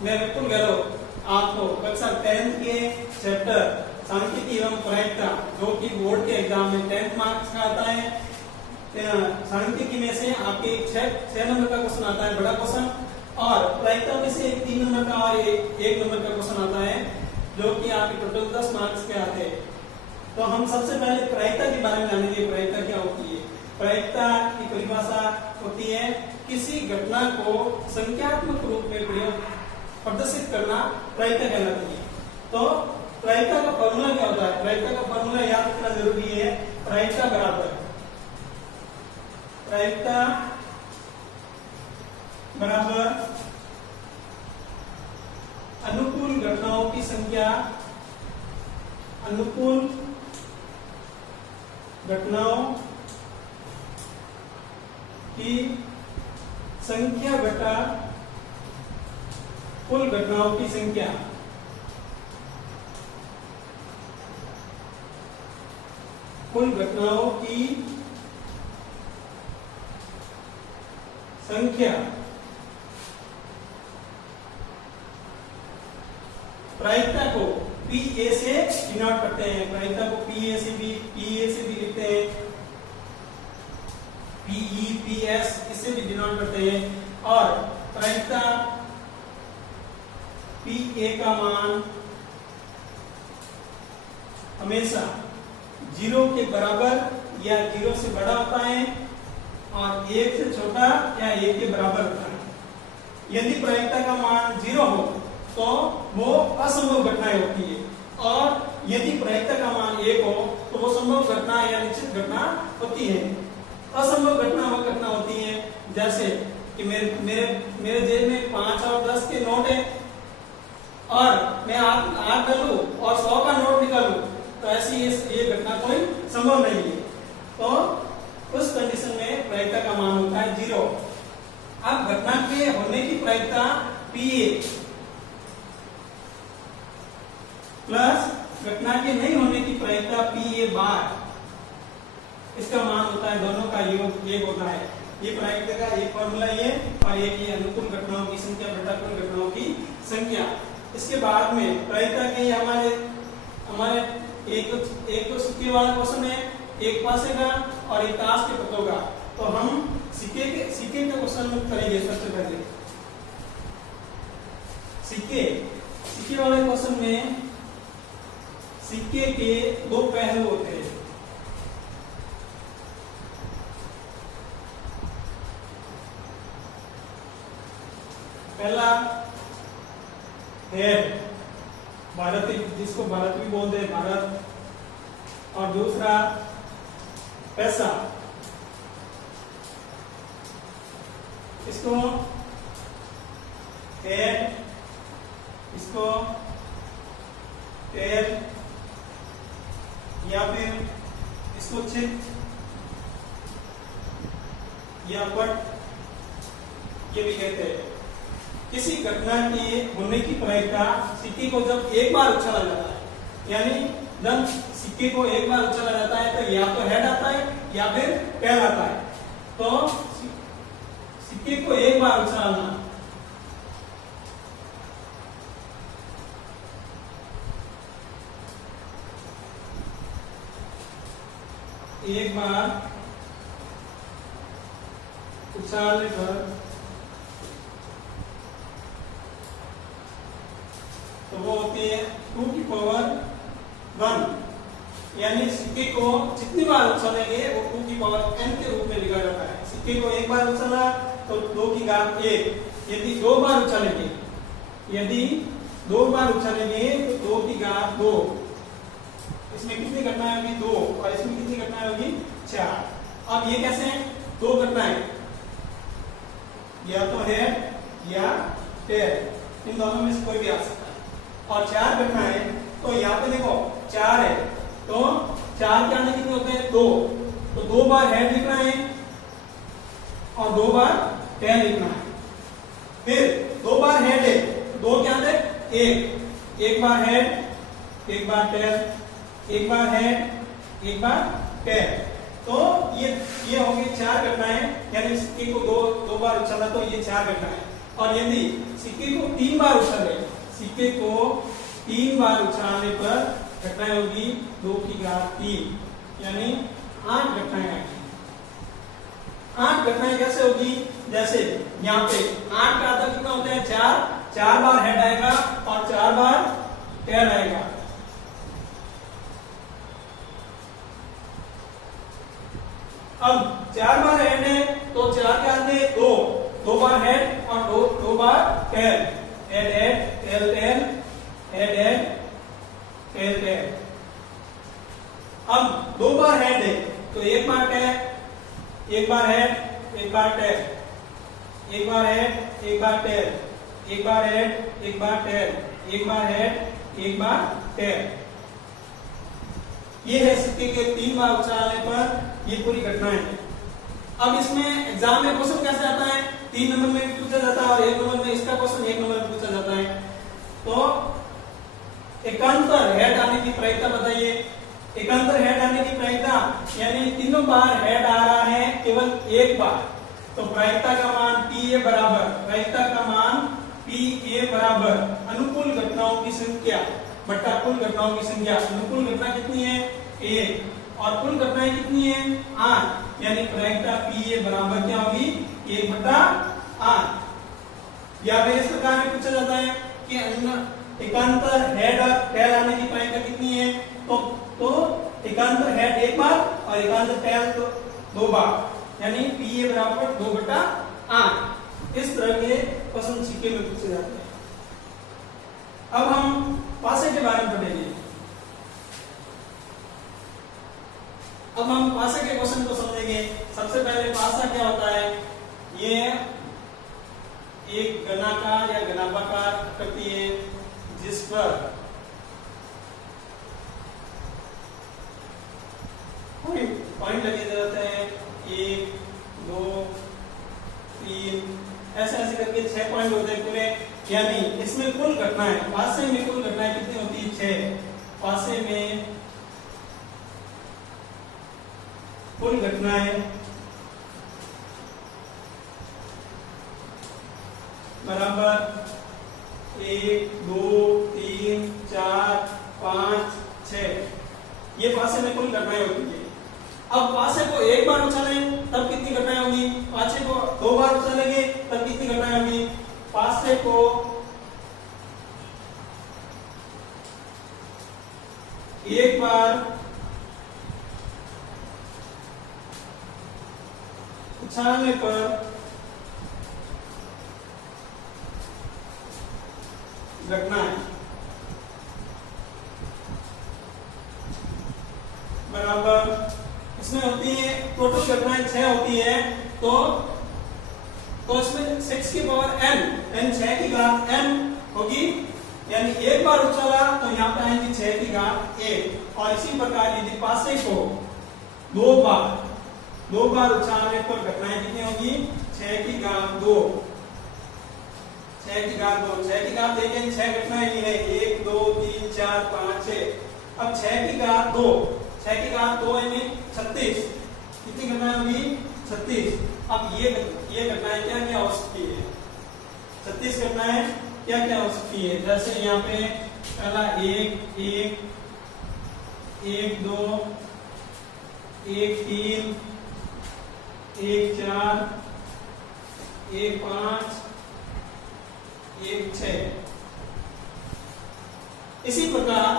मैं विपुल गहलोत आपको कक्षा 10th के चैप्टर सांख्यिकी एवं प्रायिकता जो कि बोर्ड के एग्जाम में 10th मार्क्स का आता है, सांख्यिकी में से आपके 6 नंबर का क्वेश्चन आता है, बड़ा क्वेश्चन, और प्रायिकता में से 3 नंबर का और 1 नंबर का क्वेश्चन आता है, जो कि आपके टोटल 10 मार्क्स के आते हैं। तो हम सबसे पहले प्रायिकता के बारे में जानेंगे। प्रायिकता क्या होती है? प्रायिकता की परिभाषा होती है किसी घटना को संख्यात्मक रूप में प्रदर्शित करना प्रायिकता कहलाती है। तो प्रायिकता का फॉर्मूला क्या होता है? प्रायिकता का फॉर्मूला याद रखना जरूरी है। प्रायिकता बराबर अनुकूल घटनाओं की संख्या, अनुकूल घटनाओं की संख्या बटा कुल घटनाओं की संख्या। कुल घटनाओं की संख्या प्रायिकता को PA से डिनोट करते हैं। प्रायिकता को PA से भी लिखते हैं, PE, PS इससे भी डिनोट करते हैं। और प्रायिकता PA का मान हमेशा 0 के बराबर या 0 से बड़ा होता है और 1 से छोटा या 1 के बराबर होता है। यदि प्रायिकता का मान 0 हो तो वो असंभव घटनाएं होती है, और यदि प्रायिकता का मान 1 हो तो वो संभव घटना या निश्चित घटना होती है। असंभव घटना वो घटना होती है जैसे कि मेरे जेब में 5 और 10 के नोट है और मैं हाथ डालूं और 100 का नोट निकालूं, तो ऐसी ये घटना कोई संभव नहीं है। तो उस कंडीशन में प्रायिकता का मान होता है 0। अब घटना के होने की प्रायिकता PA प्लस घटना के नहीं होने की प्रायिकता PA बार, इसका मान होता है दोनों का योग 1 होता है। ये प्रायिकता का एक फॉर्मूला ये, और एक ये अनुकूल घटनाओं की संख्या बटा कुल घटनाओं की संख्या। इसके बाद में प्रायिकता के हमारे एक तो सिक्के वाला क्वेश्चन है, एक पासे का और एक ताश के पत्तों का। तो हम सिक्के के क्वेश्चन करेंगे। सबसे पहले सिक्के वाले क्वेश्चन में सिक्के के 2 पहलू होते हैं। पहला हेड, भारत, जिसको भारत भी बोलते हैं, भारत, और दूसरा पैसा, इसको हेड, इसको टेल, या फिर इसको चित या पट ये भी कहते हैं। किसी घटना के होने की प्रायिकता सिक्के को जब एक बार उछाला जाता है, यानी जब सिक्के को एक बार उछाला जाता है तो या तो हेड आता है या फिर टेल आता है। तो सिक्के को एक बार उछालना, एक बार उछालने पर तो वो होती है 2 की पावर 1, यानी सिक्के को जितनी बार उछालेंगे वो 2 की पावर n के रूप में लिखा जाता है। सिक्के को एक बार उछाला तो 2 की घात 1, यदि 2 बार उछालेंगे, तो 2 की घात 2, इसमें कितनी घटनाएं होगी? 2, और इसमें कितनी घटनाएं होगी? 4। अब ये कैसे हैं? 2 घटनाएं, या तो हेड या टेल, इन दोनों में से कोई भी आ सकता है। और 4 घटनाएं, तो यहाँ पे देखो 4 है, तो 4 के आने कितने होते हैं? 2, तो 2 बार हेड लिखना है और 2 बार टेल लिखना है। फिर 2 बार हेड है, 2 के आते 1 बार हेड, 1 बार टेल, 1 बार हेड, 1 बार टेल। तो ये हो गई 4 घटनाएं, यानी सिक्के को दो बार उछाला तो ये 4 घटनाएं। और यदि सिक्के को 3 बार उछाले, सिक्के को 3 बार उछालने पर घटनाएं होगी 2 की घात 3, यानी 8 घटनाएं आएंगी। 8 घटनाएं कैसे होगी? जैसे यहाँ पे 8 का आधा कितना होता है? 4 बार हेड आएगा और 4 बार टेल आएगा। अब 4 बार हेड है तो 4 के आधे 2 बार हेड और 2 बार tail, head head tail tail, head head tail tail. अब 2 बार हेड है तो 1 बार टेल, 1 बार हेड, 1 बार टेल, 1 बार हेड, 1 बार टेल, 1 बार हेड, 1 बार टेल, 1 बार हेड, 1 बार टेल। ये है सिक्के के 3 बार उछालने पर ये पूरी घटनाएं हैं। अब इसमें एग्जाम में क्वेश्चन कैसे आता है? 3 नंबर में पूछा जाता है और 1 नंबर में इसका क्वेश्चन 1 नंबर में पूछा जाता है। तो एकांतर हेड आने की प्रायिकता बताइए। एकांतर हेड आने की प्रायिकता यानी तीनों बार हेड आ रहा है केवल 1 बार, तो प्रायिकता का मान PA बराबर, प्रायिकता का मान PA बराबर अनुकूल घटनाओं की संख्या बटा कुल घटनाओं की संख्या। अनुकूल घटना कितनी है? 1 और कुल घटनाएं कितनी है? 8, यानी प्रायिकता PA बराबर क्या होगी? 1 बटा 8। या फिर इस प्रकार में पूछा जाता है कि एकांतर हेड और टेल आने की प्रायिकता कितनी है? तो एकांतर हेड 1 बार और एकांतर टेल 2 बार, यानी PA बराबर 2 बटा 8। इस तरह के क्वेश्चन सिक्के में पूछे जाते हैं। अब हम पासे के बारे में पढ़ेंगे। अब हम पासे के क्वेश्चन को समझेंगे। सबसे पहले पासा क्या होता है? ये एक घनाकार या घनाभाकार आकृति है जिस पर पॉइंट लगे रहते हैं, 1 2 3 ऐसे ऐसे करके 6 पॉइंट होते हैं पूरे। यानी इसमें कुल घटनाएं, पासे में कुल घटनाएं कितनी होती है? 6। पासे में कुल घटनाएं बराबर 1 2 3 4 5 6। ये पासे में कुल घटनाएं होती है। अब पासे को 1 बार उछालें तब कितनी घटनाएं होंगी? पासे को 2 बार उछालेंगे तब कितनी घटनाएं होंगी? पासे को 1 बार उछालने पर घटनाएं बराबर, इसमें होती है टोटल घटनाएं 6 होती है, तो इसमें 6 की पावर n, यानी 6 की घात n होगी। यानी 1 बार उछाला तो यहाँ पे आएंगी 6 की घात 1। और इसी प्रकार यदि पासे को 2 बार उछालने पर घटनाएं कितनी होगी? 6 की घात 2, 6 की घात 2, 6 की घात देखें 6 घटनाएं ली है, 1 2 3 4 5 6। अब 6 की घात 2, 6 की घात 2 यानी 36। कितनी घटनाएं होगी? 36। अब ये घटनाएं क्या क्या हो सकती है? 36 घटनाएं क्या क्या हो सकती है? जैसे यहाँ पे पहला 1 1 1 2 1 3 1 4 1 5 1 6। इसी प्रकार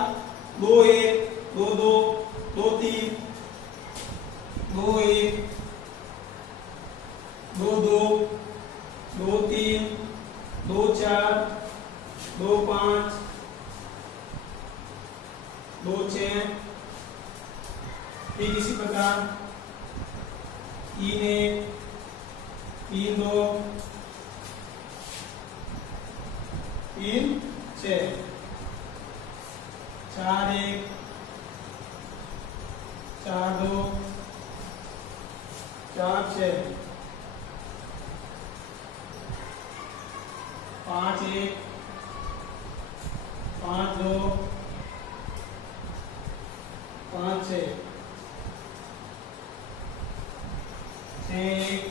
2 1 2 2 2 3 2 1 2 2 2 3 2 4 2 5 2 6। ठीक इसी प्रकार 3 1 3 2 3 6 4 1 4 2 4 6 5 1 5 2 5 6 6 1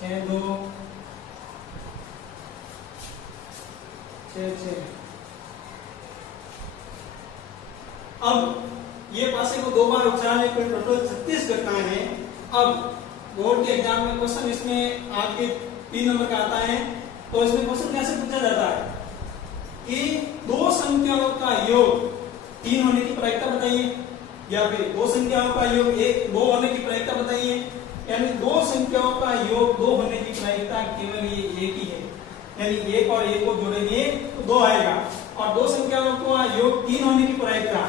6 2 6 अब ये पासे को 2 बार उच्चारण है, टोटल 36 घटनाएं हैं। अब बोर्ड के एग्जाम में क्वेश्चन इसमें आपके 3 नंबर का आता है, तो इसमें क्वेश्चन कैसे पूछा जाता है कि 2 संख्याओं का योग 3 होने की प्रायिकता बताइए, या फिर 2 संख्याओं का योग 2 होने की प्रायिकता बताइए। यानी 2 संख्याओं का योग 2 होने की प्रायिकता केवल ये एक ही है, यानी 1 और 1 को जोड़ेंगे तो 2 आएगा। और 2 संख्याओं का योग 3 होने की प्रायिकता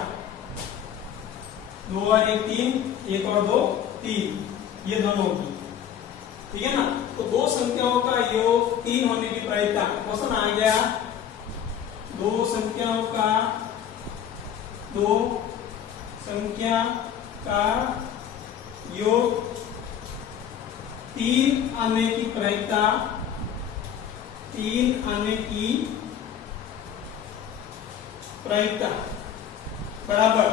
2 और 1 3, 1 और 2 3, ये दोनों होगी, ठीक है ना। तो 2 संख्याओं का योग 3 होने की प्रायिकता, क्वेश्चन आ गया 2 संख्याओं का 2 संख्या का योग 3 आने की प्रायिकता 3 आने की प्रायिकता बराबर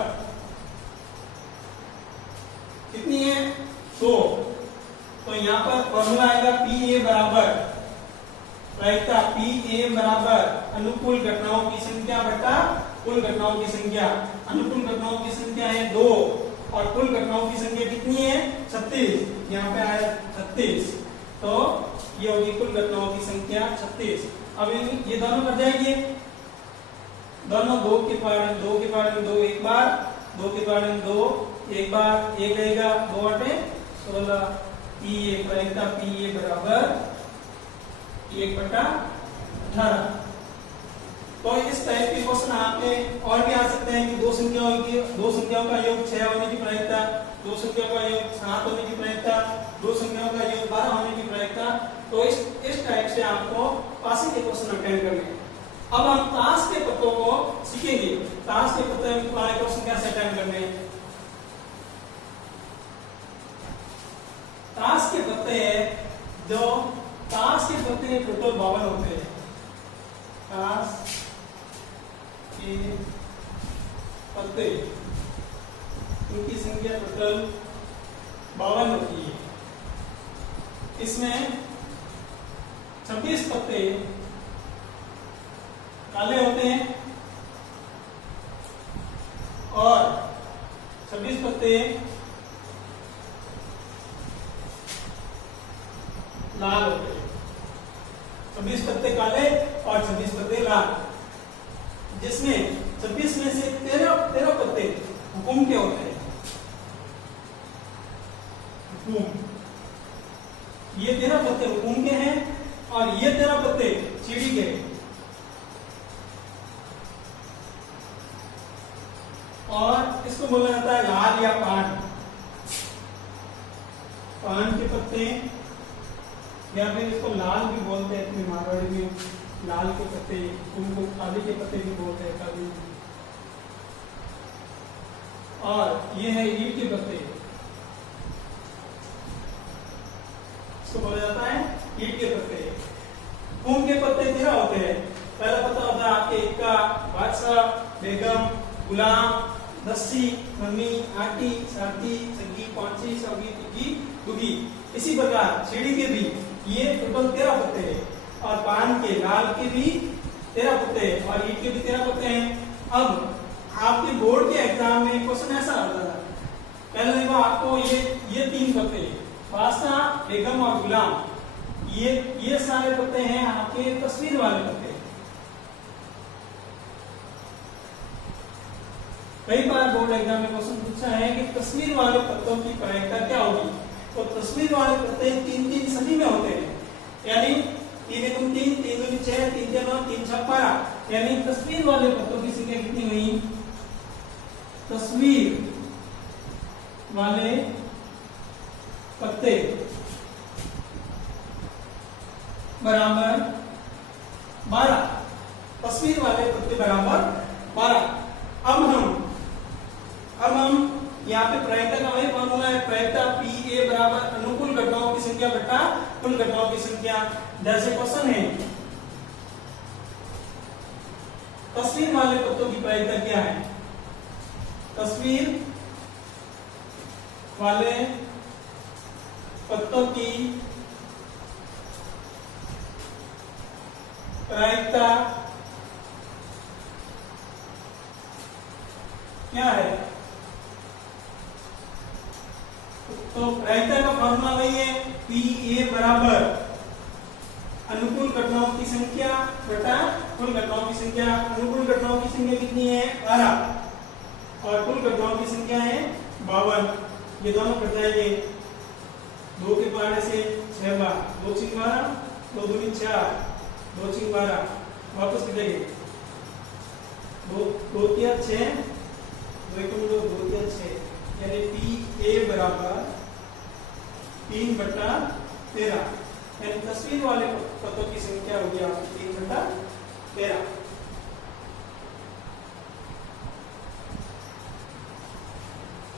कितनी है 2। तो यहाँ पर फॉर्मूला आएगा PA बराबर प्रायिकता PA बराबर अनुकूल घटनाओं की संख्या बटा कुल घटनाओं की संख्या। अनुकूल घटनाओं की संख्या है 2 और कुल घटनाओं की संख्या कितनी है 36, यहाँ पे आया 36, तो ये होगी कुल घटनाओं की संख्या 36। अब ये दोनों कर जाएंगे, दोनों 2 के पावर 2 एक बार, 2 के पावर 2 एक बार, 1 रहेगा 2 8 16, PA प्रायिकता PA बराबर 1/18। तो इस टाइप के क्वेश्चन आपके और भी आ सकते हैं कि 2 संख्याओं का योग 6 होने की प्रायिकता, 2 संख्याओं का योग 7 होने की प्रायिकता, 2 संख्याओं का योग 12 होने की प्रायिकता। तो इस टाइप से आपको पासे के क्वेश्चन अटेंड करने हैं। अब हम ताश के पत्तों को सीखेंगे, ताश के पत्ते वाले क्वेश्चन कैसे अटेंड करने हैं। ताश के पत्ते जो ताश के पत्ते टोटल 52 होते हैं, ताश के पत्ते उनकी संख्या टोटल 52 होती है। इसमें 26 पत्ते काले होते हैं और 26 पत्ते लाल होते हैं। 26 पत्ते काले और 26 पत्ते लाल, जिसमें 26 में से 13 पत्ते हुकुम के होते हैं। हुकुम, ये 13 पत्ते हुकुम के हैं और ये 13 पत्ते चिड़ी के हैं। और इसको बोला जाता है लाल या पान। पान के पत्ते या फिर इसको लाल भी बोलते हैं, अपने मारवाड़ी में लाल के पत्ते, उनको काली के पत्ते भी बोलते हैं कभी। और ये है ईट के पत्ते, इसको बोला जाता है ईट के पत्ते। कुम के पत्ते 13 होते हैं। पहला पत्ता होता है आपके इक्का, बादशाह, बेगम, गुलाम, दस्सी, मम्मी, आटी, साथी, सगी, पांची, सगी, तिगी, दुगी। इसी प्रकार छेड़ी के भी ये टोटल 13 पत्ते हैं और पान के लाल के भी 13 पत्ते हैं और ईट के भी 13 पत्ते हैं। अब आपके बोर्ड के एग्जाम में क्वेश्चन ऐसा आता था, पहले देखो आपको ये 3 पत्ते बादशाह, बेगम और गुलाम, ये सारे पत्ते हैं आपके तस्वीर वाले पत्ते। कई बार बोर्ड एग्जाम में क्वेश्चन पूछा है कि तस्वीर वाले पत्तों की प्रायिकता क्या होगी। तो तस्वीर वाले पत्ते 3-3 सभी में होते हैं, यानी 3 × 3, 3 × 6, 3 × 9, 3 × 6 12। यानी तस्वीर वाले पत्तों की संख्या कितनी हुई? तस्वीर वाले पत्ते बराबर 12। तस्वीर वाले पत्ते बराबर 12। अब हम यहाँ पे प्रायिकता का वही फॉर्मूला है, प्रायिकता PA बराबर अनुकूल घटनाओं की संख्या बटा कुल घटनाओं की संख्या। जैसे क्वेश्चन है तस्वीर वाले पत्तों की प्रायिकता क्या है? तस्वीर वाले पत्तों की प्रायिकता क्या है? तो प्रायिकता का फॉर्मूला वही है, पी ए बराबर अनुकूल घटनाओं की संख्या बटा कुल घटनाओं की संख्या। अनुकूल घटनाओं की संख्या कितनी है? 12 और कुल घटनाओं की संख्या है 52। ये दोनों कट जाएंगे, 2 के पाने से 6 बार, 2 6 12, 2 दूनी 4, 2 6 12, वापस कटेंगे 2 2 3 6, 2 1 2 2 3 6, यानी पी ए बराबर 3/13, यानी तस्वीर वाले तत्वों की संख्या होगी आपकी 3/13।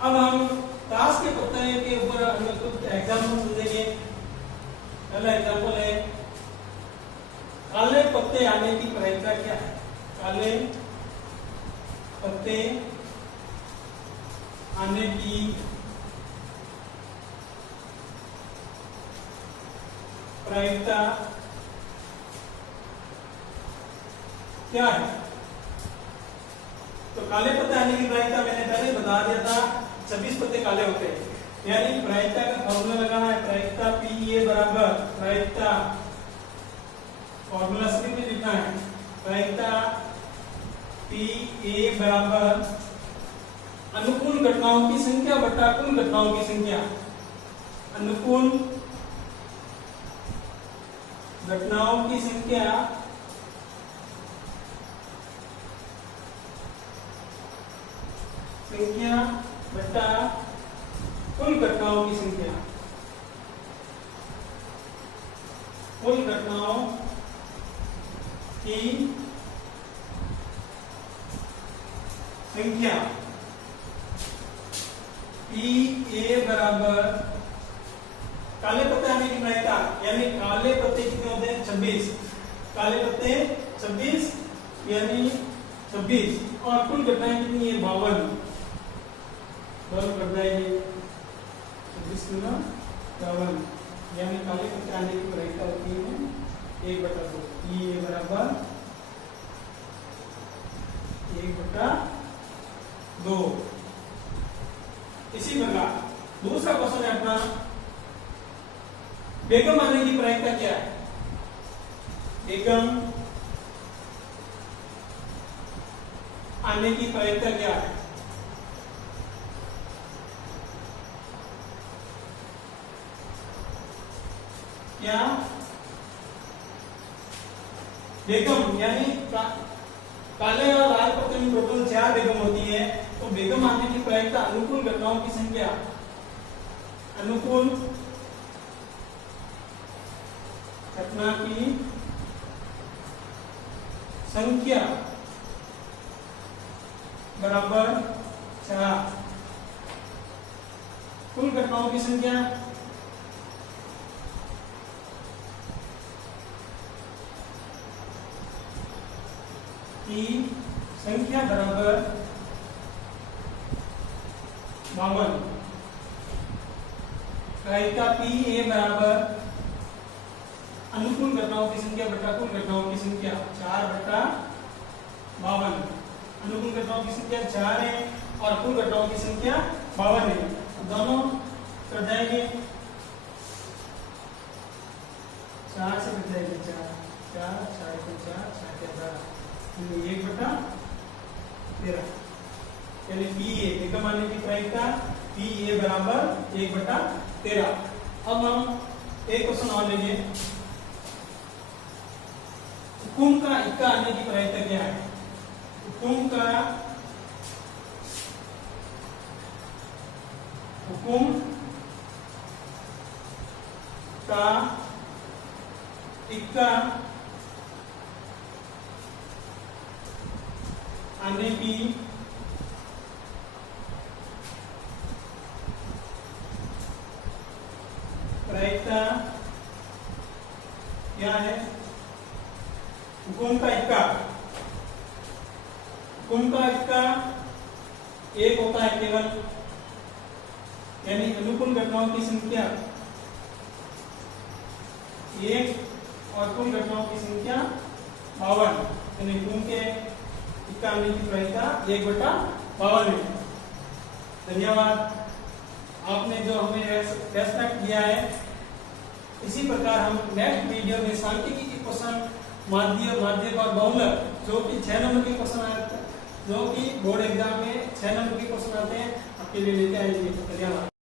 अब हम ताश के पत्ते के ऊपर कुछ एग्जाम्पल समझेंगे। पहला एग्जाम्पल है, काले पत्ते आने की प्रायिकता क्या है? काले पत्ते आने की प्रायिकता क्या है? तो काले पत्ते आने की प्रायिकता मैंने पहले बता दिया था, 26 पत्ते काले होते हैं, यानी प्रायिकता का फॉर्मूला लगाना है। प्रायिकता पी ए बराबर प्रायिकता, फॉर्मूला स्क्रीन पे लिखना है, प्रायिकता पी ए बराबर अनुकूल घटनाओं की संख्या बटा कुल घटनाओं की संख्या। अनुकूल घटनाओं की संख्या बटा कुल घटनाओं की संख्या। कुल घटनाओं की संख्या पी ए बराबर काले पत्ते आने की प्रायिकता, यानी काले पत्ते कितने होते हैं? 26। काले पत्ते 26 यानी 26 और कुल घटनाएं कितनी है? 52। दोनों कट जाएंगे, 26 गुना 52, यानी काले पत्ते आने की प्रायिकता होती है 1/2। पी ए बराबर 1/2। इसी प्रकार दूसरा क्वेश्चन है अपना, बेगम आने की प्रायिकता क्या है? बेगम आने की प्रायिकता क्या है? क्या बेगम यानी काले और लाल पत्ते में टोटल 4 बेगम होती है, तो बेगम आने की प्रायिकता अनुकूल घटनाओं की संख्या, अनुकूल घटना की संख्या बराबर 4, कुल घटनाओं की संख्या की संख्या बराबर 52। प्रायिकता पी ए बराबर अनुकूल घटनाओं की संख्या बटा कुल घटनाओं की संख्या 4/52। अनुकूल घटनाओं की संख्या 4 है और कुल घटनाओं की संख्या 52 है, दोनों कट जाएंगे, 4 से कट जाएंगे, 4 4 4 4 4 12, 1/13, यानी पी ए बेगम आने की प्रायिकता पी ए बराबर 1/13। अब हम एक क्वेश्चन और लेंगे, हुकुम का इक्का आने की प्रायिकता क्या है? हुकुम का इक्का आने की प्रायिकता क्या है? हुकुम का इक्का एक होता है केवल, यानी अनुकूल घटनाओं की संख्या 1 और कुल घटनाओं की संख्या 52, यानी हुकुम के 51 की प्रायिकता 1/52 है। धन्यवाद। आपने जो हमें रेस्पेक्ट दिया है, इसी प्रकार हम नेक्स्ट वीडियो में सांख्यिकी के क्वेश्चन माध्यक और बहुलक जो कि 6 नंबर के क्वेश्चन आते हैं, जो कि बोर्ड एग्जाम में 6 नंबर के क्वेश्चन आते हैं, आपके लिए लेके आएंगे। धन्यवाद।